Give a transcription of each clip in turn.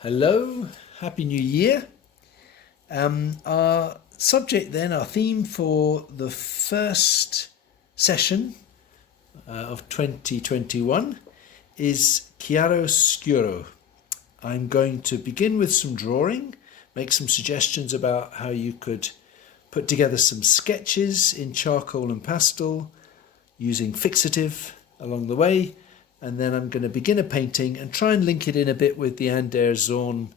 Hello, Happy New Year. Our subject then, our theme for the first session of 2021 is Chiaroscuro. I'm going to begin with some drawing, make some suggestions about how you could put together some sketches in charcoal and pastel using fixative along the way, and then I'm going to begin a painting and try and link it in a bit with the Anderson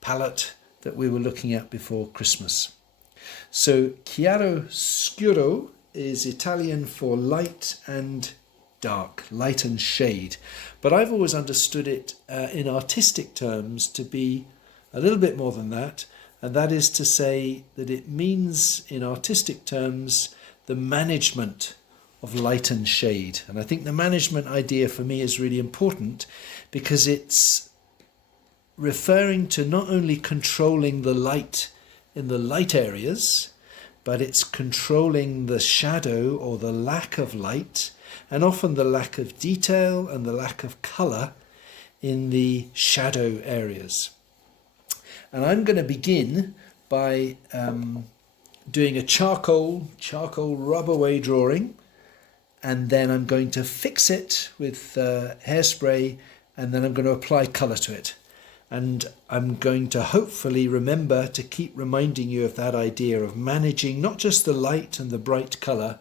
palette that we were looking at before Christmas. So chiaroscuro is Italian for light and dark, light and shade. But I've always understood it in artistic terms to be a little bit more than that, and that is to say that it means in artistic terms the management of light and shade. And I think the management idea for me is really important because it's referring to not only controlling the light in the light areas, but it's controlling the shadow or the lack of light, and often the lack of detail and the lack of colour in the shadow areas. And I'm going to begin by doing a charcoal rub away drawing, and then I'm going to fix it with hairspray, and then I'm going to apply colour to it. And I'm going to hopefully remember to keep reminding you of that idea of managing not just the light and the bright colour,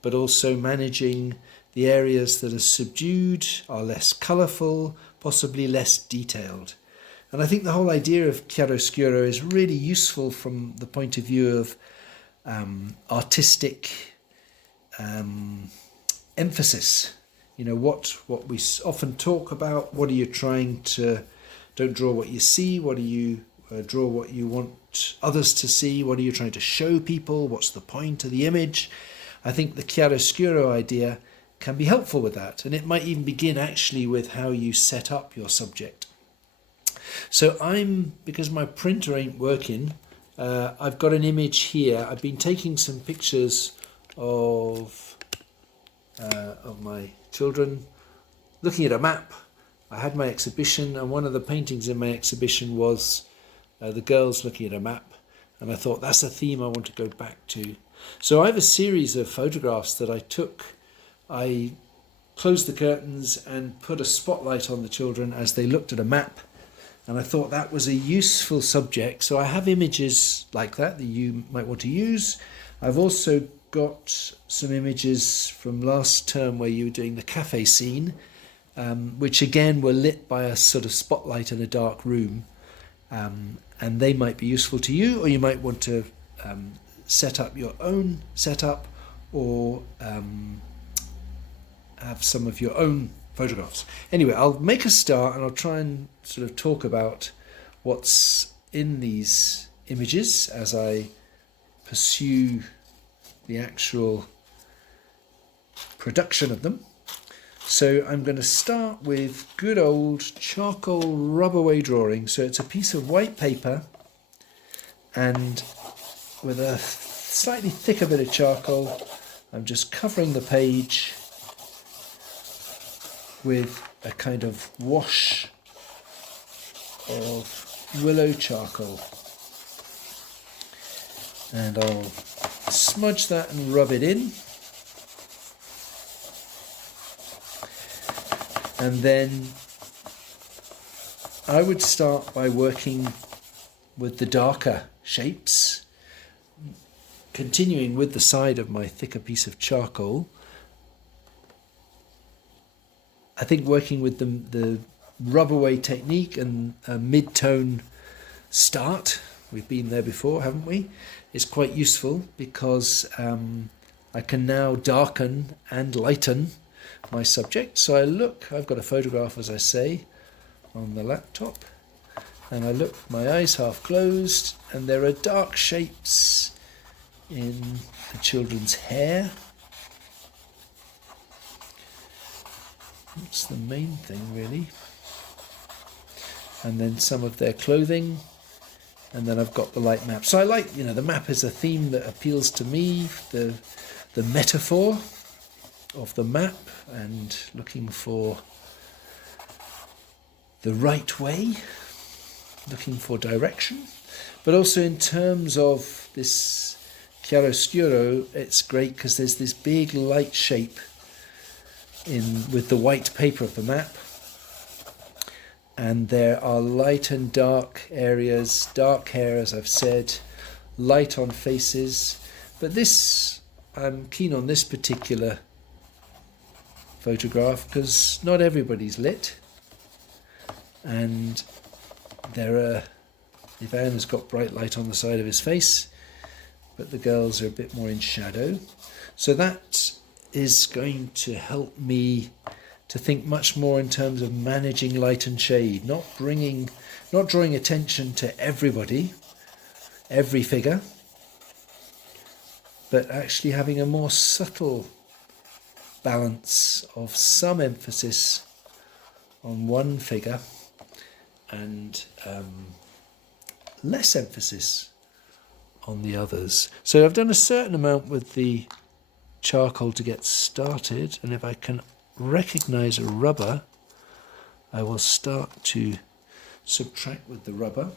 but also managing the areas that are subdued, are less colourful, possibly less detailed. And I think the whole idea of chiaroscuro is really useful from the point of view of artistic emphasis. You know, what we often talk about, what are you trying to, don't draw what you see, what do you draw what you want others to see, what are you trying to show people, what's the point of the image. I think the chiaroscuro idea can be helpful with that, and it might even begin actually with how you set up your subject. So because my printer ain't working, I've got an image here. I've been taking some pictures of my children looking at a map. I had my exhibition, and one of the paintings in my exhibition was the girls looking at a map, and I thought that's a theme I want to go back to. So I have a series of photographs that I took. I closed the curtains and put a spotlight on the children as they looked at a map, and I thought that was a useful subject. So I have images like that you might want to use. I've also got some images from last term where you were doing the cafe scene, which again were lit by a sort of spotlight in a dark room, and they might be useful to you, or you might want to set up your own setup, or have some of your own photographs. Anyway, I'll make a start and I'll try and sort of talk about what's in these images as I pursue the actual production of them. So I'm going to start with good old charcoal rub away drawing. So it's a piece of white paper, and with a slightly thicker bit of charcoal, I'm just covering the page with a kind of wash of willow charcoal. And I'll smudge that and rub it in. And then I would start by working with the darker shapes, continuing with the side of my thicker piece of charcoal. I think working with the rub away technique and a mid-tone start, we've been there before, haven't we, is quite useful because I can now darken and lighten my subject. So I've got a photograph, as I say, on the laptop, and I look, my eyes half closed, and there are dark shapes in the children's hair. That's the main thing, really. And then some of their clothing, and then I've got the light map. So I like, the map is a theme that appeals to me, the metaphor of the map, and looking for the right way looking for direction. But also in terms of this chiaroscuro, it's great because there's this big light shape with the white paper of the map. And there are light and dark areas, dark hair, as I've said, light on faces. But this, I'm keen on this particular photograph because not everybody's lit. And Ivan has got bright light on the side of his face, but the girls are a bit more in shadow. So that is going to help me to think much more in terms of managing light and shade, not drawing attention to everybody, every figure, but actually having a more subtle balance of some emphasis on one figure and less emphasis on the others. So I've done a certain amount with the charcoal to get started, and if I can recognize a rubber, I will start to subtract with the rubber.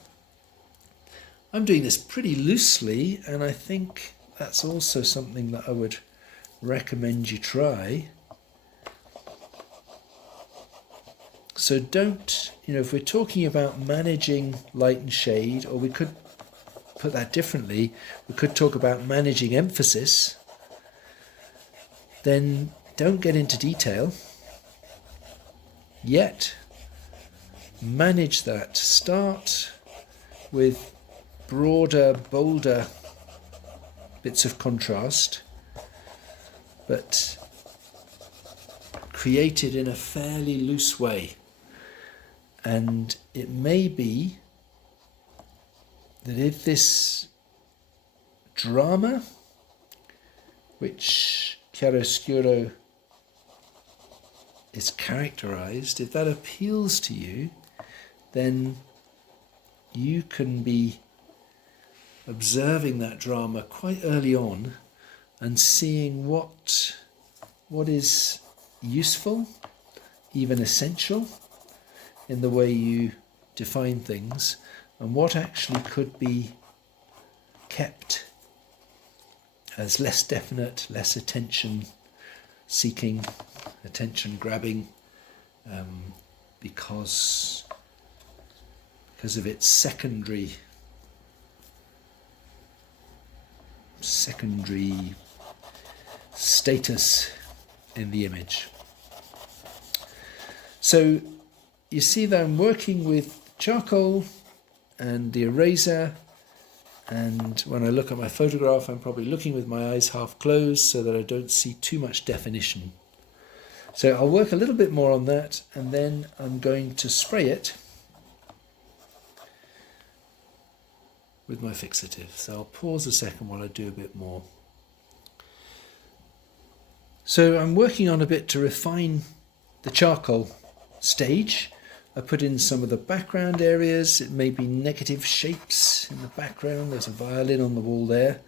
I'm doing this pretty loosely, and I think that's also something that I would recommend you try. So don't, if we're talking about managing light and shade, or we could put that differently, we could talk about managing emphasis, then don't get into detail yet. Manage that. Start with broader, bolder bits of contrast, but created in a fairly loose way. And it may be that if this drama, which chiaroscuro is characterized, if that appeals to you, then you can be observing that drama quite early on and seeing what is useful, even essential, in the way you define things, and what actually could be kept as less definite, less attention-seeking, attention-grabbing, because of its secondary status in the image. So you see that I'm working with charcoal and the eraser, and when I look at my photograph, I'm probably looking with my eyes half closed so that I don't see too much definition. So I'll work a little bit more on that, and then I'm going to spray it with my fixative. So I'll pause a second while I do a bit more. So I'm working on a bit to refine the charcoal stage. I put in some of the background areas. It may be negative shapes in the background. There's a violin on the wall there,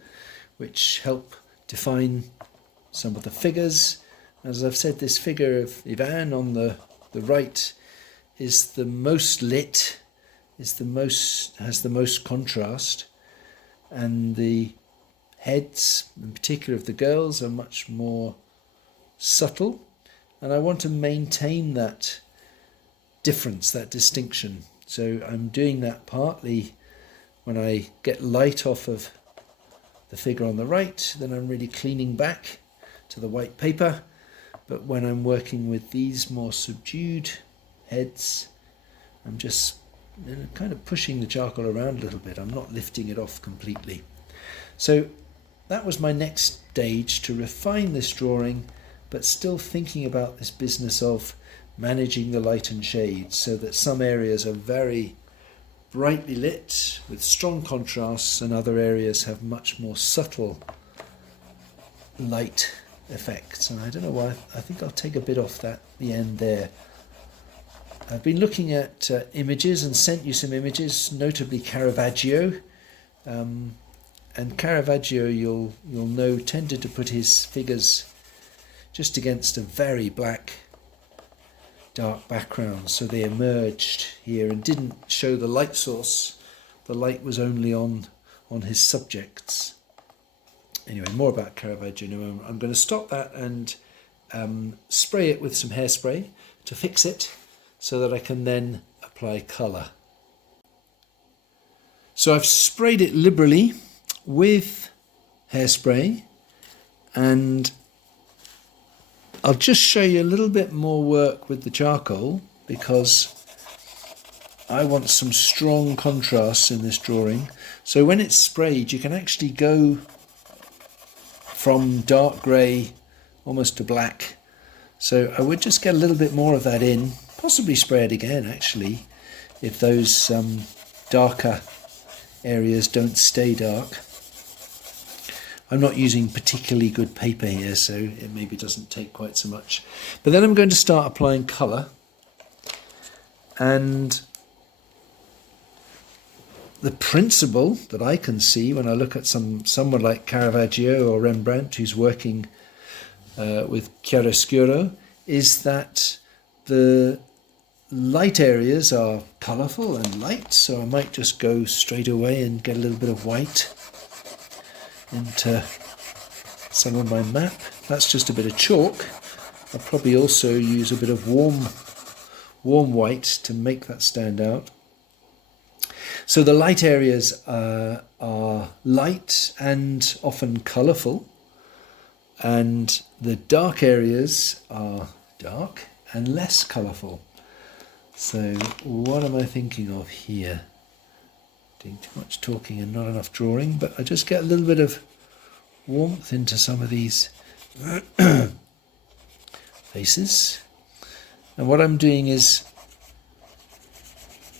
which help define some of the figures. As I've said, this figure of Ivan on the right is the most lit, has the most contrast, and the heads, in particular of the girls, are much more subtle, and I want to maintain that difference, that distinction. So I'm doing that partly when I get light off of the figure on the right, then I'm really cleaning back to the white paper. But when I'm working with these more subdued heads, I'm just kind of pushing the charcoal around a little bit. I'm not lifting it off completely. So that was my next stage, to refine this drawing, but still thinking about this business of managing the light and shade, so that some areas are very brightly lit with strong contrasts and other areas have much more subtle light effects. And I don't know why, I think I'll take a bit off the end there. I've been looking at images and sent you some images, notably Caravaggio. And Caravaggio, you'll know, tended to put his figures just against a very black dark backgrounds, so they emerged here and didn't show the light source. The light was only on his subjects. Anyway, more about Caravaggio in a moment. I'm going to stop that and spray it with some hairspray to fix it so that I can then apply colour. So I've sprayed it liberally with hairspray, and I'll just show you a little bit more work with the charcoal because I want some strong contrasts in this drawing. So when it's sprayed, you can actually go from dark grey almost to black. So I would just get a little bit more of that in, possibly spray it again actually, if those darker areas don't stay dark. I'm not using particularly good paper here, so it maybe doesn't take quite so much. But then I'm going to start applying colour. And the principle that I can see when I look at someone like Caravaggio or Rembrandt who's working with chiaroscuro is that the light areas are colourful and light, so I might just go straight away and get a little bit of white into some of my map. That's just a bit of chalk. I'll probably also use a bit of warm white to make that stand out. So the light areas are light and often colourful, and the dark areas are dark and less colourful. So what am I thinking of here? Doing too much talking and not enough drawing, but I just get a little bit of warmth into some of these faces. And what I'm doing is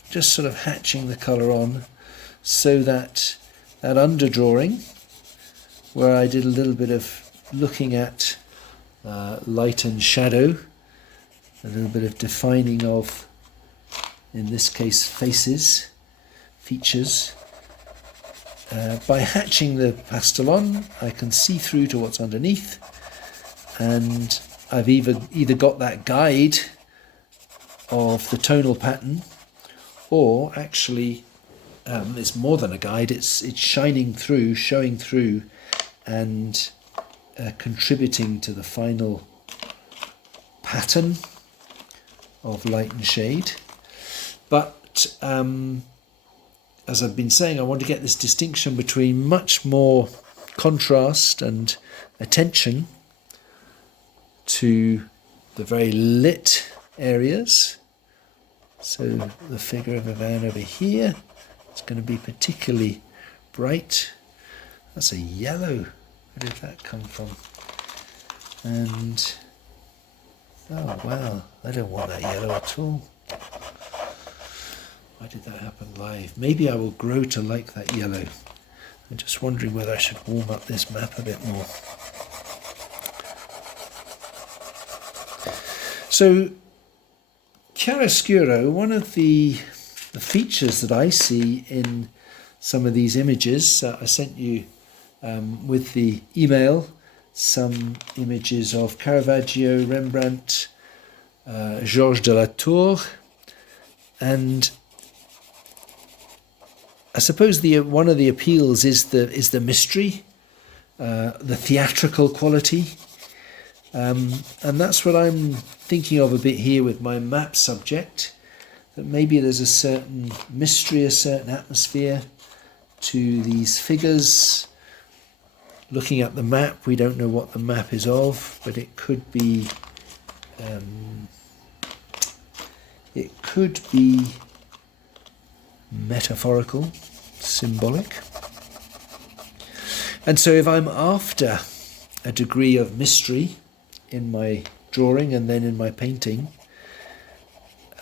just sort of hatching the colour on so that underdrawing, where I did a little bit of looking at light and shadow, a little bit of defining of, in this case, features. By hatching the pastel on, I can see through to what's underneath, and I've either got that guide of the tonal pattern, or actually it's more than a guide, it's shining through, showing through, and contributing to the final pattern of light and shade. But as I've been saying, I want to get this distinction between much more contrast and attention to the very lit areas. So the figure of Ivan over here, it's going to be particularly bright. That's a yellow. Where did that come from? And oh wow, I don't want that yellow at all. Why did that happen live? Maybe I will grow to like that yellow. I'm just wondering whether I should warm up this map a bit more. So chiaroscuro, one of the features that I see in some of these images, I sent you with the email some images of Caravaggio, Rembrandt, Georges de la Tour, and I suppose one of the appeals is the mystery, the theatrical quality, and that's what I'm thinking of a bit here with my map subject. That maybe there's a certain mystery, a certain atmosphere to these figures. Looking at the map, we don't know what the map is of, but it could be metaphorical, symbolic. And so if I'm after a degree of mystery in my drawing and then in my painting,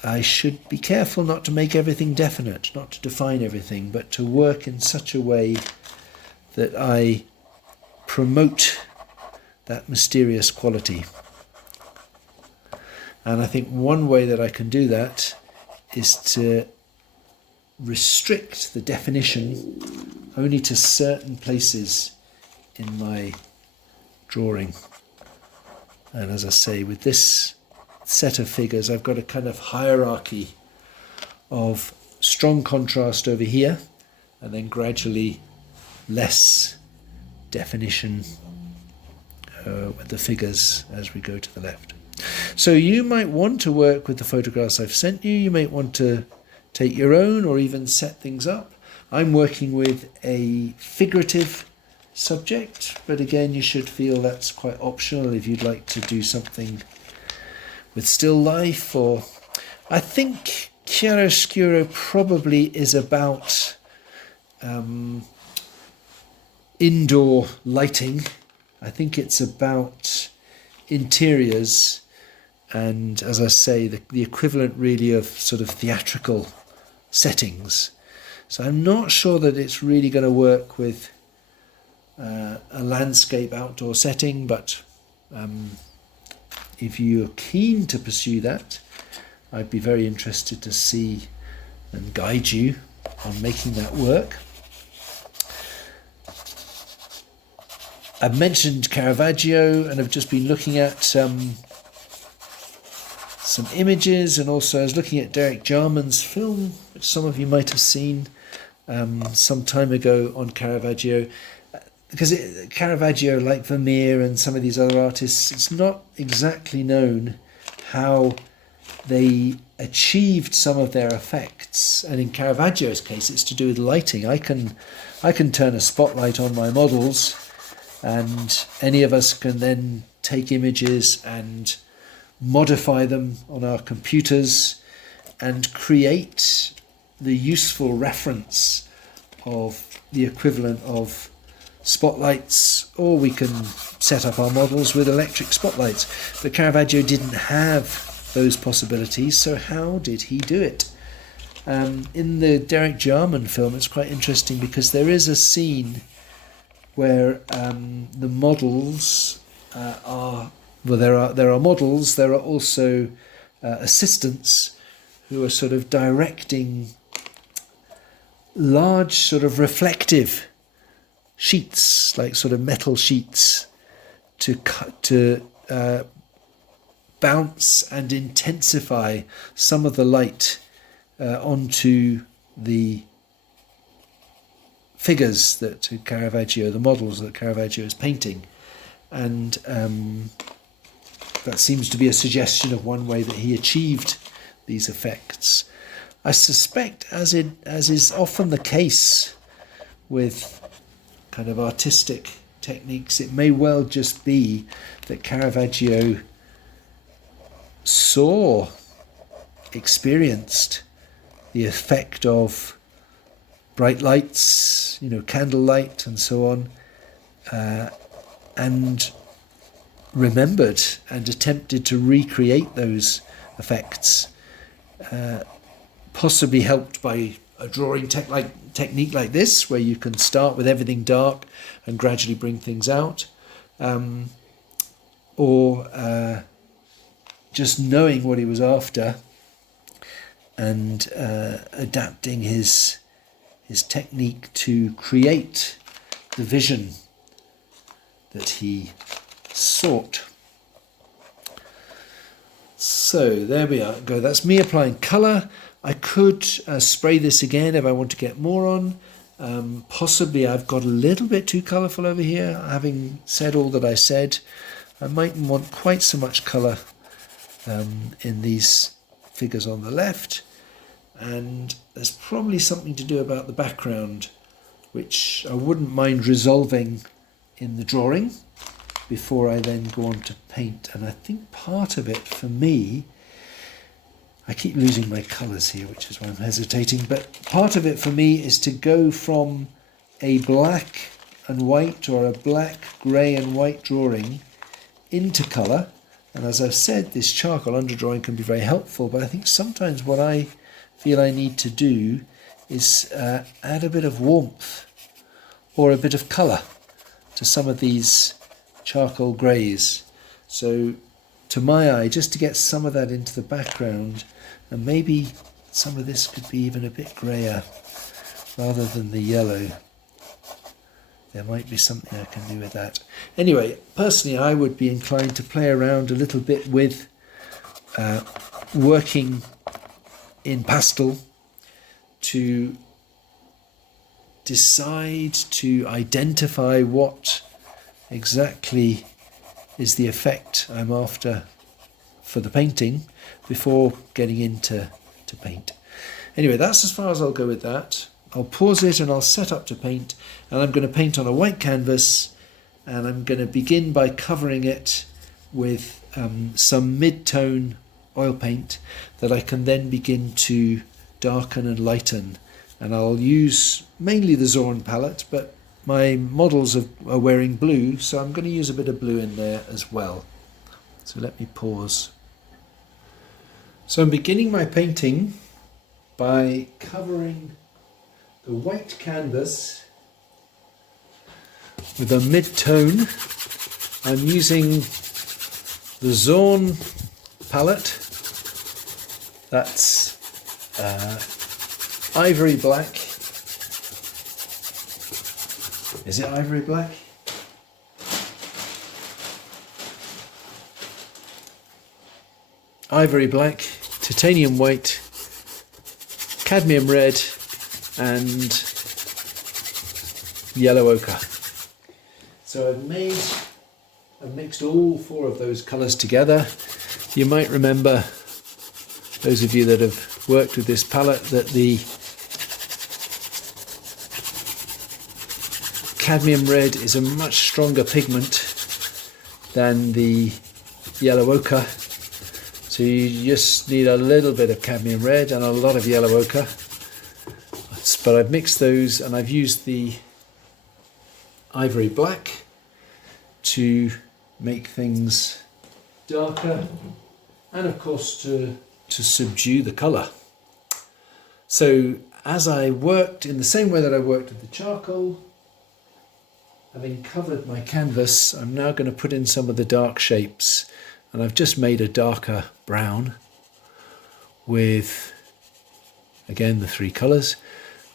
I should be careful not to make everything definite, not to define everything, but to work in such a way that I promote that mysterious quality. And I think one way that I can do that is to restrict the definition only to certain places in my drawing. And as I say, with this set of figures, I've got a kind of hierarchy of strong contrast over here, and then gradually less definition with the figures as we go to the left. So you might want to work with the photographs I've sent you. You might want to take your own or even set things up. I'm working with a figurative subject, but again, you should feel that's quite optional if you'd like to do something with still life. Or I think Chiaroscuro probably is about indoor lighting. I think it's about interiors, and as I say, the equivalent really of sort of theatrical settings. So I'm not sure that it's really going to work with a landscape outdoor setting, but if you're keen to pursue that, I'd be very interested to see and guide you on making that work. I've mentioned Caravaggio, and I've just been looking at some images, and also I was looking at Derek Jarman's film, which some of you might have seen some time ago on Caravaggio. Because Caravaggio, like Vermeer and some of these other artists, it's not exactly known how they achieved some of their effects. And in Caravaggio's case, it's to do with lighting. I can turn a spotlight on my models, and any of us can then take images and modify them on our computers and create the useful reference of the equivalent of spotlights, or we can set up our models with electric spotlights. But Caravaggio didn't have those possibilities, so how did he do it? In the Derek Jarman film, it's quite interesting because there is a scene where the models there are models, there are also assistants who are sort of directing large sort of reflective sheets, like sort of metal sheets, to bounce and intensify some of the light onto the figures that Caravaggio, the models that Caravaggio is painting. And that seems to be a suggestion of one way that he achieved these effects. I suspect, as is often the case with kind of artistic techniques, it may well just be that Caravaggio experienced the effect of bright lights, candlelight and so on, and remembered and attempted to recreate those effects, possibly helped by a drawing technique like this, where you can start with everything dark and gradually bring things out, or just knowing what he was after and adapting his technique to create the vision that he sought. So there we go. That's me applying colour. I could spray this again if I want to get more on. Possibly I've got a little bit too colourful over here. Having said all that I said, I mightn't want quite so much colour in these figures on the left. And there's probably something to do about the background, which I wouldn't mind resolving in the drawing before I then go on to paint. And I think part of it for me, I keep losing my colours here, which is why I'm hesitating, but part of it for me is to go from a black and white or a black, grey and white drawing into colour. And as I've said, this charcoal underdrawing can be very helpful, but I think sometimes what I feel I need to do is add a bit of warmth or a bit of colour to some of these charcoal greys. So to my eye, just to get some of that into the background, and maybe some of this could be even a bit greyer rather than the yellow. There might be something I can do with that. Anyway, personally, I would be inclined to play around a little bit with working in pastel to decide, to identify what exactly is the effect I'm after for the painting before getting into paint. Anyway, that's as far as I'll go with that. I'll pause it and I'll set up to paint, and I'm going to paint on a white canvas, and I'm going to begin by covering it with some mid-tone oil paint that I can then begin to darken and lighten. And I'll use mainly the Zorn palette, but my models are wearing blue, so I'm going to use a bit of blue in there as well. So let me pause. So I'm beginning my painting by covering the white canvas with a mid-tone. I'm using the Zorn palette. That's ivory black. Is it ivory black? Ivory black, titanium white, cadmium red, and yellow ochre. So I've mixed all four of those colours together. You might remember, those of you that have worked with this palette, that the cadmium red is a much stronger pigment than the yellow ochre. So you just need a little bit of cadmium red and a lot of yellow ochre. But I've mixed those, and I've used the ivory black to make things darker, and of course to subdue the colour. So as I worked in the same way that I worked with the charcoal, having covered my canvas, I'm now going to put in some of the dark shapes, and I've just made a darker brown with, again, the three colours.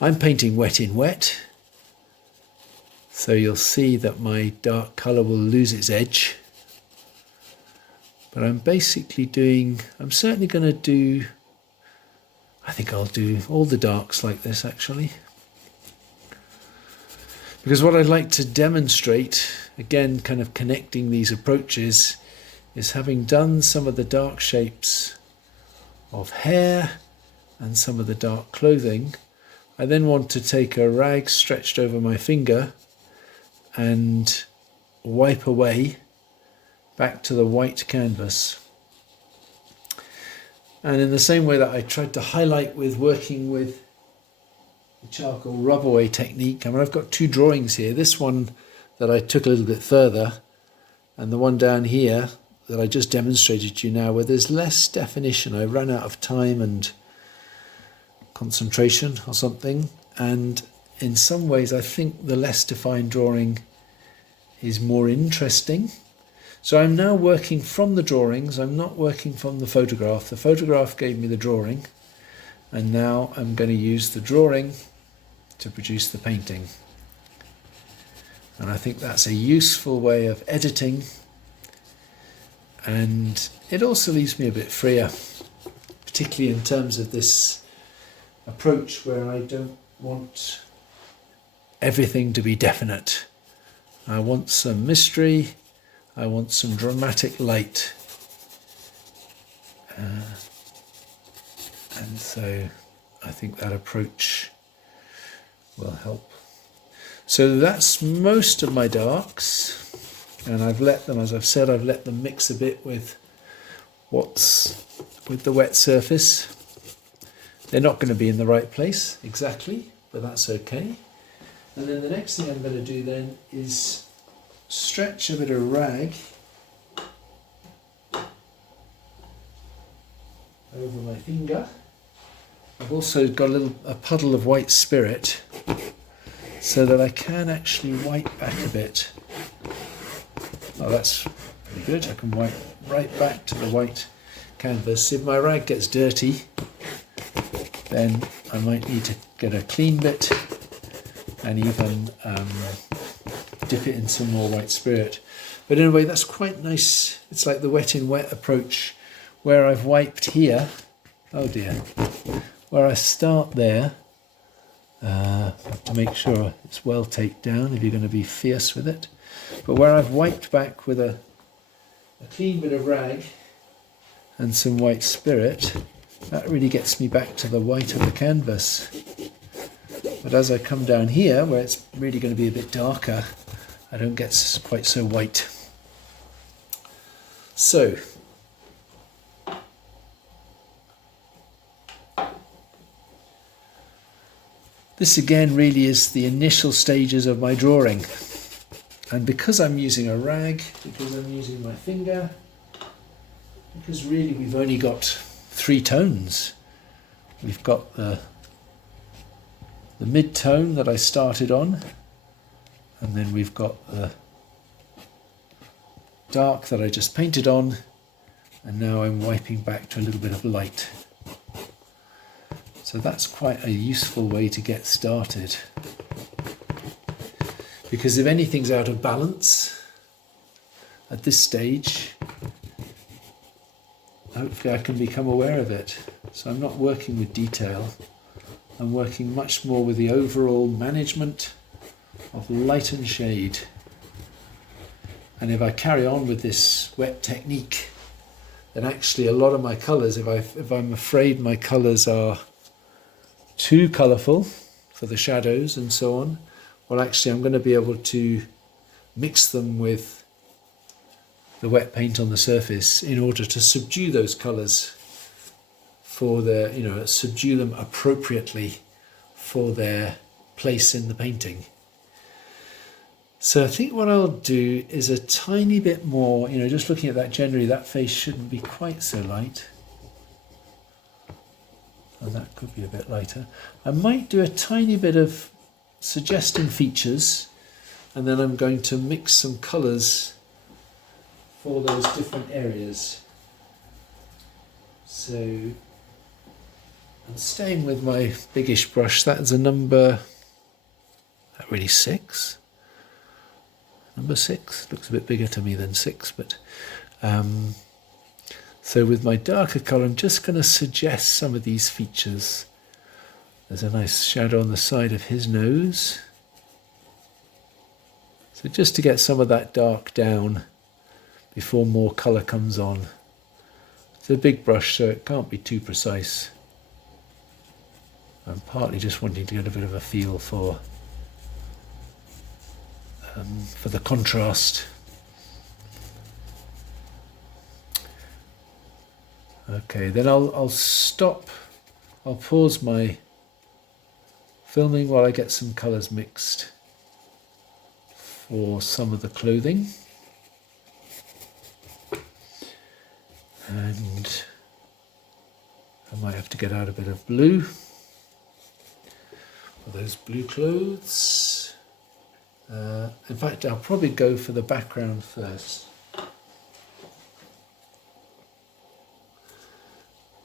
I'm painting wet in wet, so you'll see that my dark colour will lose its edge. But I'm basically I'm certainly going to do, I think I'll do all the darks like this actually. Because what I'd like to demonstrate, again kind of connecting these approaches, is having done some of the dark shapes of hair and some of the dark clothing, I then want to take a rag stretched over my finger and wipe away back to the white canvas. And in the same way that I tried to highlight with working with the charcoal rub away technique, I mean, I've got two drawings here. This one that I took a little bit further, and the one down here that I just demonstrated to you now, where there's less definition. I ran out of time and concentration or something, and in some ways I think the less defined drawing is more interesting. So I'm now working from the drawings, I'm not working from the photograph. The photograph gave me the drawing, and now I'm going to use the drawing to produce the painting. And I think that's a useful way of editing, and it also leaves me a bit freer, particularly in terms of this approach where I don't want everything to be definite. I want some mystery, I want some dramatic light, and so I think that approach will help. So that's most of my darks, and I've let them, as I've said, I've let them mix a bit with the wet surface. They're not going to be in the right place exactly, but that's okay. And then the next thing I'm going to do then is stretch a bit of rag over my finger. I've also got a puddle of white spirit so that I can actually wipe back a bit. Oh, that's pretty good. I can wipe right back to the white canvas. If my rag gets dirty, then I might need to get a clean bit and even dip it in some more white spirit. But in a way, that's quite nice. It's like the wet in wet approach, where I've wiped here, oh dear, where I start there, to make sure it's well taped down if you're going to be fierce with it, but where I've wiped back with a clean bit of rag and some white spirit, that really gets me back to the white of the canvas. But as I come down here, where it's really going to be a bit darker, I don't get quite so white. So, this again really is the initial stages of my drawing. And because I'm using a rag, because I'm using my finger, because really we've only got 3 tones. We've got the mid-tone that I started on, and then we've got the dark that I just painted on, and now I'm wiping back to a little bit of light. So that's quite a useful way to get started. Because if anything's out of balance at this stage, hopefully I can become aware of it. So I'm not working with detail. I'm working much more with the overall management of light and shade. And if I carry on with this wet technique, then actually a lot of my colours, if I'm afraid my colours are too colourful for the shadows and so on, well actually I'm going to be able to mix them with the wet paint on the surface in order to subdue those colours for their, subdue them appropriately for their place in the painting. So I think what I'll do is a tiny bit more, just looking at that generally, that face shouldn't be quite so light. And that could be a bit lighter. I might do a tiny bit of suggesting features, and then I'm going to mix some colours for those different areas. So I'm staying with my biggish brush. That's a number, that really 6? Number 6 looks a bit bigger to me than 6, but so with my darker colour I'm just going to suggest some of these features. There's a nice shadow on the side of his nose, so just to get some of that dark down before more colour comes on. It's a big brush so it can't be too precise. I'm partly just wanting to get a bit of a feel for the contrast. Okay, then I'll stop. I'll pause my filming while I get some colours mixed for some of the clothing. And I might have to get out a bit of blue for those blue clothes. In fact, I'll probably go for the background first.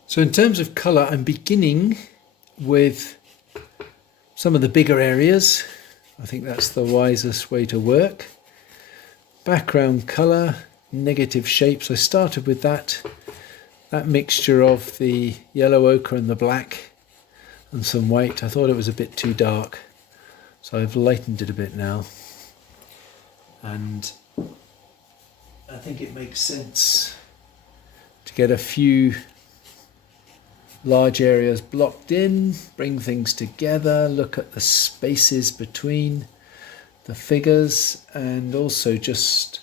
So in terms of colour, I'm beginning with some of the bigger areas. I think that's the wisest way to work. Background colour, negative shapes. I started with that mixture of the yellow ochre and the black and some white. I thought it was a bit too dark, so I've lightened it a bit now. And I think it makes sense to get a few large areas blocked in, bring things together, look at the spaces between the figures, and also just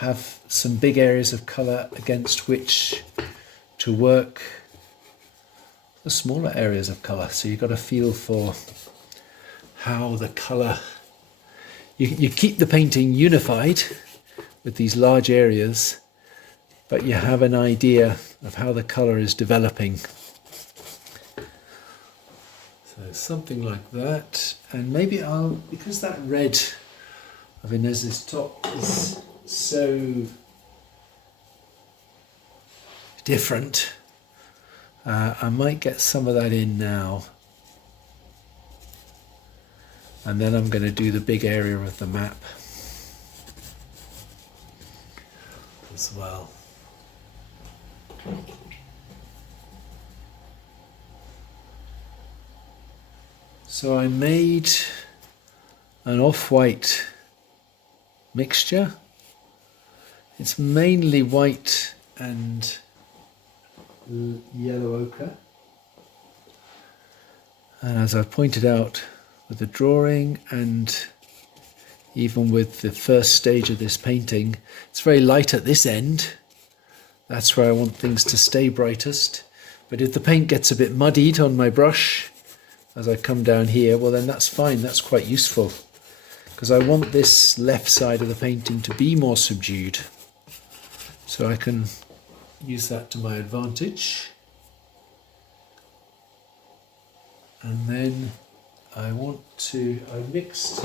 have some big areas of colour against which to work the smaller areas of colour. So you've got a feel for how the colour, you keep the painting unified with these large areas, but you have an idea of how the colour is developing. So something like that. And maybe because that red of Inez's top is so different, I might get some of that in now. And then I'm going to do the big area of the map as well. So I made an off-white mixture. It's mainly white and yellow ochre. And as I've pointed out with the drawing and even with the first stage of this painting, it's very light at this end. That's where I want things to stay brightest. But if the paint gets a bit muddied on my brush as I come down here, well then that's fine, that's quite useful. Because I want this left side of the painting to be more subdued. So I can use that to my advantage. And then I mixed,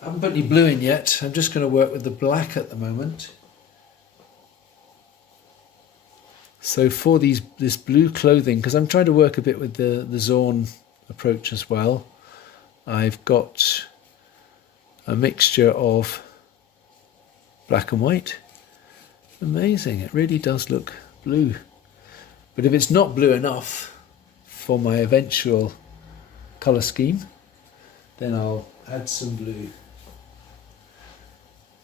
I haven't put any blue in yet. I'm just going to work with the black at the moment. So for this blue clothing, because I'm trying to work a bit with the Zorn approach as well, I've got a mixture of black and white. Amazing, it really does look blue. But if it's not blue enough for my eventual colour scheme, then I'll add some blue.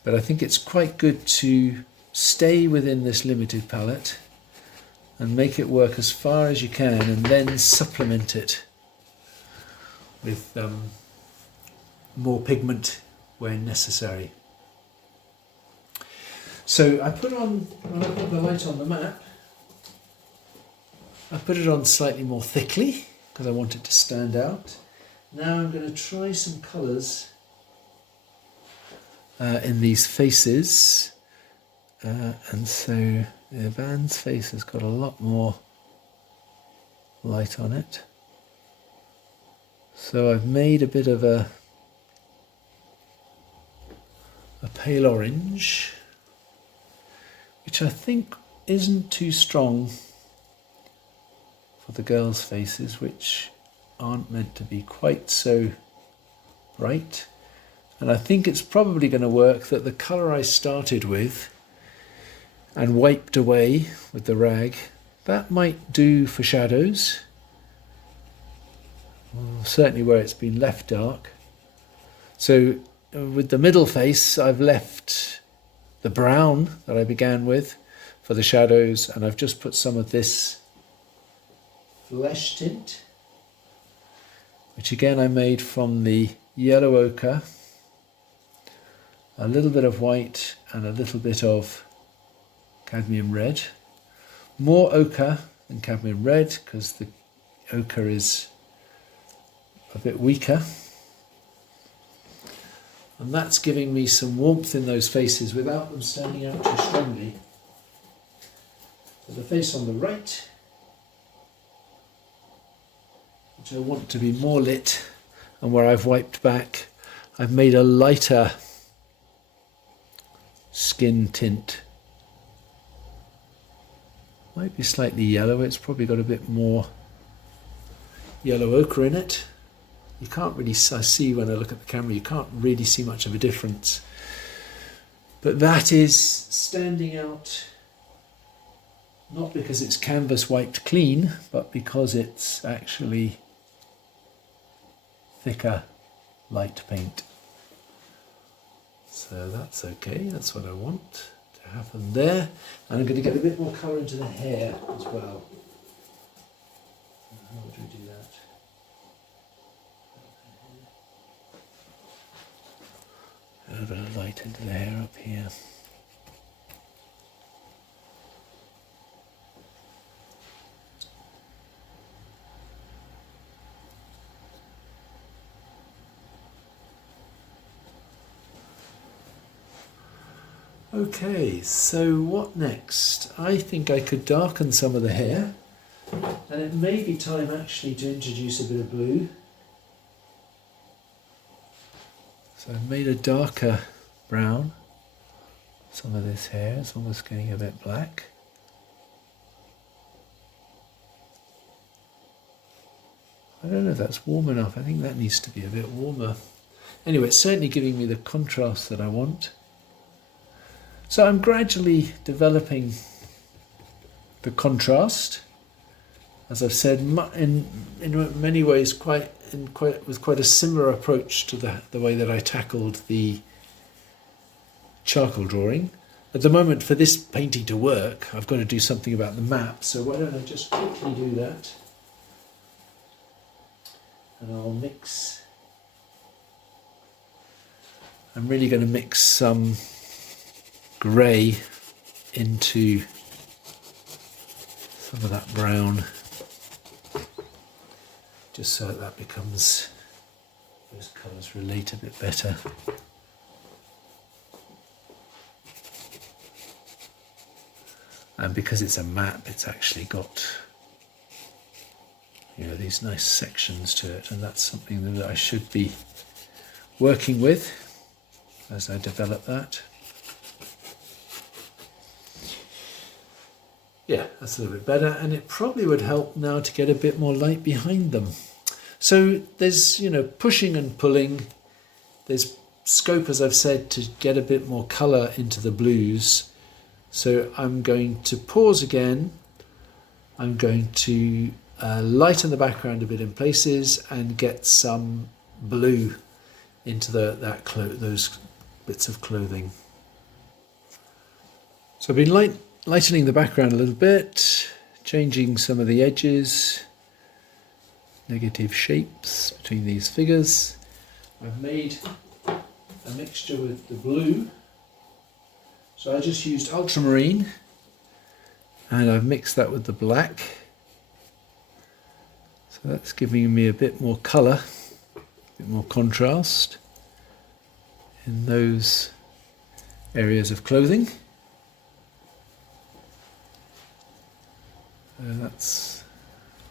But I think it's quite good to stay within this limited palette and make it work as far as you can, and then supplement it with more pigment where necessary. So when I put the light on the map, I put it on slightly more thickly because I want it to stand out. Now I'm going to try some colours in these faces, and so Van's face has got a lot more light on it. So I've made a bit of a pale orange, which I think isn't too strong for the girls' faces, which aren't meant to be quite so bright. And I think it's probably going to work that the colour I started with and wiped away with the rag, that might do for shadows, certainly where it's been left dark. So with the middle face, I've left the brown that I began with for the shadows, and I've just put some of this flesh tint, which again I made from the yellow ochre, a little bit of white and a little bit of cadmium red. More ochre than cadmium red because the ochre is a bit weaker. And that's giving me some warmth in those faces without them standing out too strongly. So the face on the right, which I want to be more lit, and where I've wiped back, I've made a lighter skin tint. Might be slightly yellow, it's probably got a bit more yellow ochre in it. You can't really, I see when I look at the camera, you can't really see much of a difference. But that is standing out, not because it's canvas wiped clean, but because it's actually thicker light paint. So that's okay, that's what I want to happen there. And I'm going to get a bit more colour into the hair as well. How would we do that? A little bit of light into the hair up here. Okay, so what next? I think I could darken some of the hair, and it may be time actually to introduce a bit of blue. So I've made a darker brown. Some of this hair is almost getting a bit black. I don't know if that's warm enough. I think that needs to be a bit warmer. Anyway, it's certainly giving me the contrast that I want. So I'm gradually developing the contrast. As I've said, in many ways, with quite a similar approach to the way that I tackled the charcoal drawing. At the moment, for this painting to work, I've got to do something about the map. So why don't I just quickly do that? And I'll mix. I'm really going to mix some grey into some of that brown, just so that becomes, those colours relate a bit better. And because it's a map, it's actually got, you know, these nice sections to it, and that's something that I should be working with as I develop that. Yeah, that's a little bit better, and it probably would help now to get a bit more light behind them. So there's, you know, pushing and pulling. There's scope, as I've said, to get a bit more colour into the blues. So I'm going to pause again. I'm going to lighten the background a bit in places and get some blue into those bits of clothing. So I've been lightening the background a little bit, changing some of the edges, negative shapes between these figures. I've made a mixture with the blue. So I just used ultramarine and I've mixed that with the black. So that's giving me a bit more colour, a bit more contrast in those areas of clothing. That's,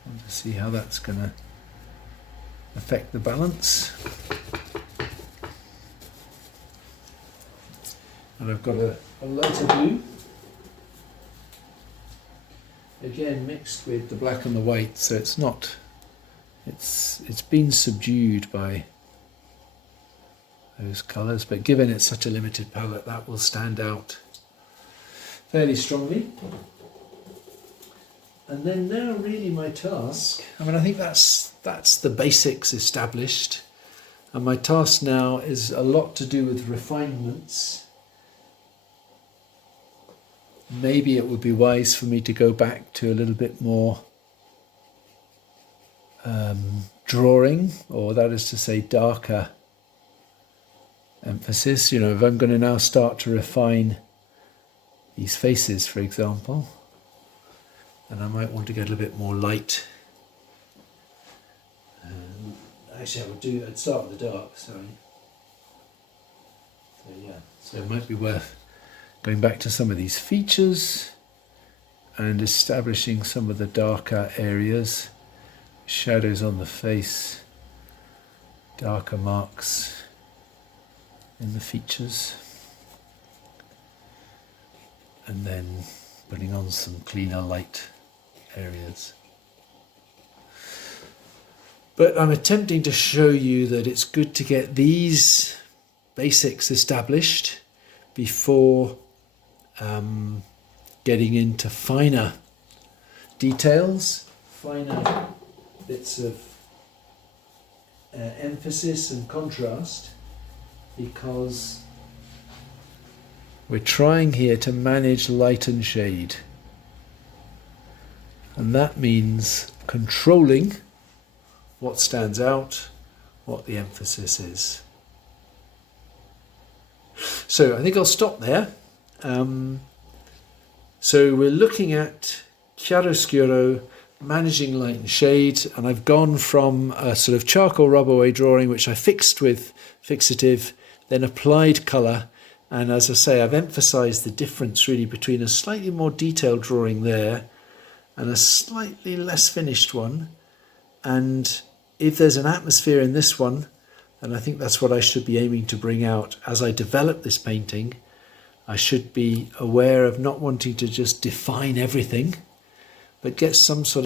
I want to see how that's going to affect the balance. And I've got a lighter blue, again mixed with the black and the white, so it's not, it's been subdued by those colours, but given it's such a limited palette, that will stand out fairly strongly. And then now really my task, I mean, I think that's the basics established, and my task now is a lot to do with refinements. Maybe it would be wise for me to go back to a little bit more drawing, or that is to say darker emphasis. You know, if I'm going to now start to refine these faces, for example, then I might want to get a little bit more light. Actually, I'd start with the dark, sorry. So yeah, so it might be worth going back to some of these features and establishing some of the darker areas, shadows on the face, darker marks in the features, and then putting on some cleaner light areas. But I'm attempting to show you that it's good to get these basics established before getting into finer details, finer bits of emphasis and contrast, because we're trying here to manage light and shade, and that means controlling what stands out, what the emphasis is. So I think I'll stop there. So we're looking at chiaroscuro, managing light and shade, and I've gone from a sort of charcoal rub away drawing which I fixed with fixative, then applied colour, and as I say, I've emphasised the difference really between a slightly more detailed drawing there and a slightly less finished one. And if there's an atmosphere in this one, then I think that's what I should be aiming to bring out as I develop this painting. I should be aware of not wanting to just define everything, but get some sort of